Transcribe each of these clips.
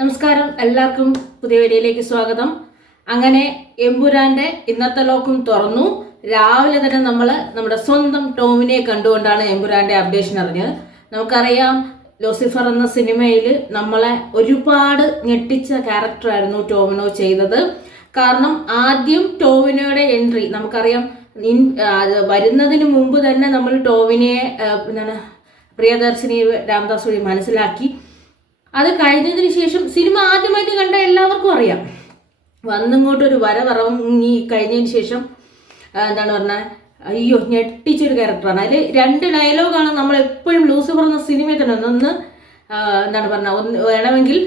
നമസ്കാരം, എല്ലാവർക്കും പുതിയ വീഡിയോയിലേക്ക് സ്വാഗതം. അങ്ങനെ എമ്പുരാന്റെ ഇന്നത്തെ ലോകം തുറന്നു. രാവിലെ തന്നെ നമ്മൾ നമ്മുടെ സ്വന്തം ടോമിനെ കണ്ടുകൊണ്ടാണ് എമ്പുരാന്റെ അപ്ഡേഷൻ അറിഞ്ഞത്. നമുക്കറിയാം, ലൂസിഫർ എന്ന സിനിമയിൽ നമ്മളെ ഒരുപാട് ഞെട്ടിച്ച ക്യാരക്ടറായിരുന്നു ടോവിനോ ചെയ്തത്. കാരണം ആദ്യം ടോവിനോയുടെ എൻട്രി നമുക്കറിയാം, വരുന്നതിന് മുമ്പ് തന്നെ നമ്മൾ ടോവിനെ പ്രിയദർശിനി രാംദാസ് വഴി മനസ്സിലാക്കി. അത് കഴിഞ്ഞതിന് ശേഷം സിനിമ ആദ്യമായിട്ട് കണ്ട എല്ലാവർക്കും അറിയാം, വന്നിങ്ങോട്ടൊരു വരവിറങ്ങി കഴിഞ്ഞതിന് ശേഷം പറഞ്ഞാൽ അയ്യോ ഞെട്ടിച്ചൊരു ക്യാരക്ടറാണ്. അതിൽ 2 ഡയലോഗാണ് നമ്മൾ എപ്പോഴും ലൂസിഫർ എന്ന സിനിമയിൽ തന്നെ. ഒന്ന് വേണമെങ്കിൽ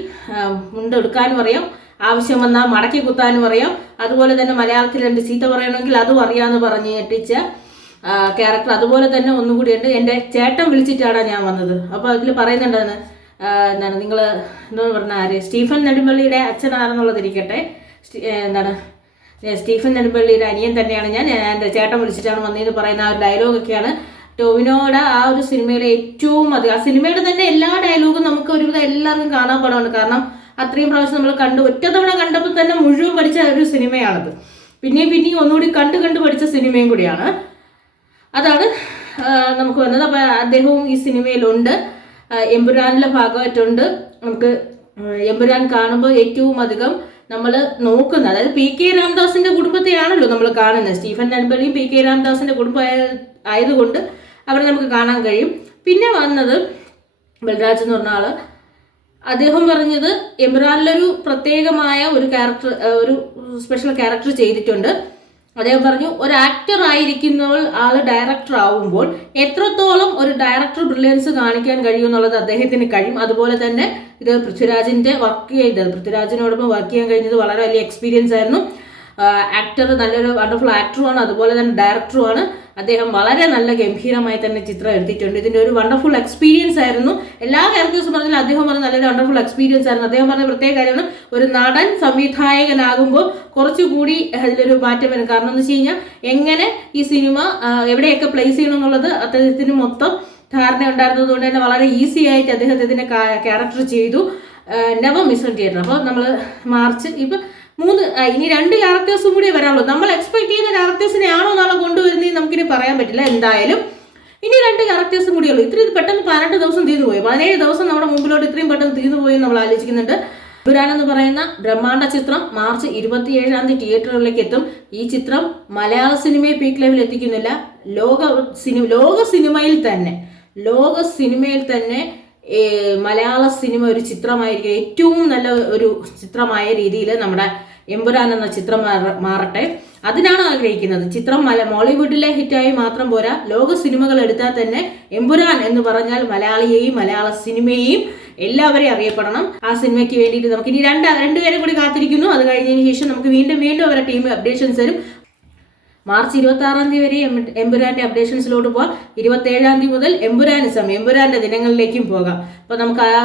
മുണ്ടെടുക്കാനും അറിയാം, ആവശ്യം വന്നാൽ മടക്കി കുത്താനും അറിയാം, അതുപോലെ തന്നെ മലയാളത്തിൽ 2 ചീത്ത പറയണമെങ്കിൽ അതും അറിയാമെന്ന് പറഞ്ഞ് ഞെട്ടിച്ച ക്യാരക്ടർ. അതുപോലെ തന്നെ ഒന്നുകൂടിയുണ്ട്, എൻ്റെ ചേട്ടൻ വിളിച്ചിട്ടാണ് ഞാൻ വന്നത്. അപ്പോൾ അതിൽ പറയുന്നുണ്ടെന്ന് നിങ്ങൾ പറഞ്ഞാൽ സ്റ്റീഫൻ നെടുമ്പള്ളിയുടെ അച്ഛനാണെന്നുള്ളതിരിക്കട്ടെ, സ്റ്റീഫൻ നെടുമ്പള്ളിയുടെ അനിയൻ തന്നെയാണ് ഞാൻ, എൻ്റെ ചേട്ടൻ വിളിച്ചിട്ടാണ് വന്നതെന്ന് പറയുന്ന ആ ഒരു ഡയലോഗൊക്കെയാണ് ടോവിനോയുടെ ആ ഒരു സിനിമയിലെ ഏറ്റവും അധികം. ആ സിനിമയുടെ തന്നെ എല്ലാ ഡയലോഗും നമുക്ക് ഒരുവിധം എല്ലാവർക്കും കാണാൻ പാടാണ്. കാരണം അത്രയും പ്രാവശ്യം നമ്മൾ ഒറ്റ തവണ കണ്ടപ്പോൾ തന്നെ മുഴുവൻ പഠിച്ച ഒരു സിനിമയാണത്. പിന്നെയും ഒന്നുകൂടി കണ്ടു പഠിച്ച സിനിമയും കൂടിയാണ്. അതാണ് നമുക്ക് വന്നത്. അപ്പോൾ അദ്ദേഹവും ഈ സിനിമയിലുണ്ട്, എമ്പുരാനിലെ ഭാഗമായിട്ടുണ്ട്. നമുക്ക് എമ്പുരാൻ കാണുമ്പോൾ ഏറ്റവും അധികം നമ്മൾ നോക്കുന്നത്, അതായത് PK രാംദാസിന്റെ കുടുംബത്തെയാണല്ലോ നമ്മൾ കാണുന്നത്. സ്റ്റീഫൻ നെടുമ്പള്ളിയും PK രാംദാസിന്റെ കുടുംബം ആയതുകൊണ്ട് അവരെ നമുക്ക് കാണാൻ കഴിയും. പിന്നെ വന്നത് ബൽരാജ് എന്ന് പറഞ്ഞ ആള്. അദ്ദേഹം പറഞ്ഞത് എമ്പുരാനിലൊരു പ്രത്യേകമായ ഒരു ക്യാരക്ടർ, ഒരു സ്പെഷ്യൽ ക്യാരക്ടർ ചെയ്തിട്ടുണ്ട്. അദ്ദേഹം പറഞ്ഞു, ഒരു ആക്ടർ ആയിരിക്കുന്നവൾ ആള് ഡയറക്ടർ ആവുമ്പോൾ എത്രത്തോളം ഒരു ഡയറക്ടർ ബ്രില്യൻസ് കാണിക്കാൻ കഴിയും എന്നുള്ളത് അദ്ദേഹത്തിന് കഴിയും. അതുപോലെ തന്നെ ഇത് പൃഥ്വിരാജിനോടൊപ്പം വർക്ക് ചെയ്യാൻ കഴിഞ്ഞത് വളരെ വലിയ എക്സ്പീരിയൻസ് ആയിരുന്നു. ആക്ടർ നല്ലൊരു വണ്ടർഫുൾ ആക്ടറുമാണ്, അതുപോലെ തന്നെ ഡയറക്ടറുമാണ്. അദ്ദേഹം വളരെ നല്ല ഗംഭീരമായി തന്നെ ചിത്രം എടുത്തിട്ടുണ്ട്. ഇതിന്റെ ഒരു വണ്ടർഫുൾ എക്സ്പീരിയൻസ് ആയിരുന്നു. എല്ലാ ക്യാരക്ടേഴ്സും പറഞ്ഞാൽ അദ്ദേഹം പറഞ്ഞ നല്ലൊരു വണ്ടർഫുൾ എക്സ്പീരിയൻസ് ആയിരുന്നു. അദ്ദേഹം പറഞ്ഞ പ്രത്യേക കാര്യമാണ്, ഒരു നടൻ സംവിധായകനാകുമ്പോൾ കുറച്ചുകൂടി അതിലൊരു മാറ്റം വരും. കാരണം എന്ന് വെച്ച് കഴിഞ്ഞാൽ എങ്ങനെ ഈ സിനിമ എവിടെയൊക്കെ പ്ലേസ് ചെയ്യണം എന്നുള്ളത് അദ്ദേഹത്തിന് മൊത്തം ധാരണ ഉണ്ടായിരുന്നത് കൊണ്ട് തന്നെ വളരെ ഈസി ആയിട്ട് അദ്ദേഹം ഇതിന്റെ ക്യാരക്ടർ ചെയ്തു. Never miss theatre. അപ്പോൾ നമ്മൾ മാർച്ച് ഇനി 2 ക്യാരക്ടേഴ്സും കൂടി വരാനുള്ളൂ. നമ്മൾ എക്സ്പെക്ട് ചെയ്യുന്ന ക്യാരക്ടേഴ്സിനെ ആണോ നാളെ കൊണ്ടുവരുന്നത് നമുക്കിനി പറയാൻ പറ്റില്ല. എന്തായാലും ഇനി 2 ക്യാരക്ടേഴ്സും കൂടിയുള്ളൂ. ഇത്രയും പെട്ടെന്ന് 18 ദിവസം തീർന്നു പോയി, 17 ദിവസം നമ്മുടെ മുമ്പിലോട്ട് ഇത്രയും പെട്ടെന്ന് തീർന്നു പോയി നമ്മൾ ആലോചിക്കുന്നുണ്ട്. എമ്പുരാൻ എന്ന് പറയുന്ന ബ്രഹ്മാണ്ഡ ചിത്രം മാർച്ച് 27-ാം തീയതി തിയേറ്ററുകളിലേക്ക് എത്തും. ഈ ചിത്രം മലയാള സിനിമയെ പീക്ക് ലെവലിൽ എത്തിക്കുന്നില്ല, ലോക സിനിമയിൽ തന്നെ മലയാള സിനിമ ഒരു ചിത്രമായിരിക്കും, ഏറ്റവും നല്ല ഒരു ചിത്രമായ രീതിയിൽ നമ്മുടെ എമ്പുരാൻ എന്ന ചിത്രം മാറട്ടെ. അതിനാണ് ആഗ്രഹിക്കുന്നത്. ചിത്രം മോളിവുഡിലെ ഹിറ്റായി മാത്രം പോരാ, ലോക സിനിമകൾ എടുത്താൽ തന്നെ എമ്പുരാൻ എന്ന് പറഞ്ഞാൽ മലയാളിയെയും മലയാള സിനിമയെയും എല്ലാവരെയും അറിയപ്പെടണം. ആ സിനിമയ്ക്ക് വേണ്ടിയിട്ട് നമുക്ക് ഇനി രണ്ടുപേരും കൂടി കാത്തിരിക്കുന്നു. അത് കഴിഞ്ഞതിന് ശേഷം നമുക്ക് വീണ്ടും അവരുടെ ടീം അപ്ഡേഷൻസ് തരും. മാർച്ച് 26-ാം തീയതി വരെ എമ്പുരാന്റെ അപ്ഡേഷൻസിലോട്ട് പോകാം. 27-ാം തീയതി മുതൽ എമ്പുരാന്റെ ദിനങ്ങളിലേക്കും പോകാം. അപ്പൊ നമുക്ക് ആ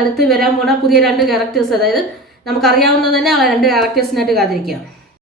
അടുത്ത് വരാൻ പോണ പുതിയ 2 ക്യാരക്ടേഴ്സ്, അതായത് നമുക്കറിയാവുന്ന തന്നെ 2 ക്യാരക്ടേഴ്സിനായിട്ട് കാത്തിരിക്കാം.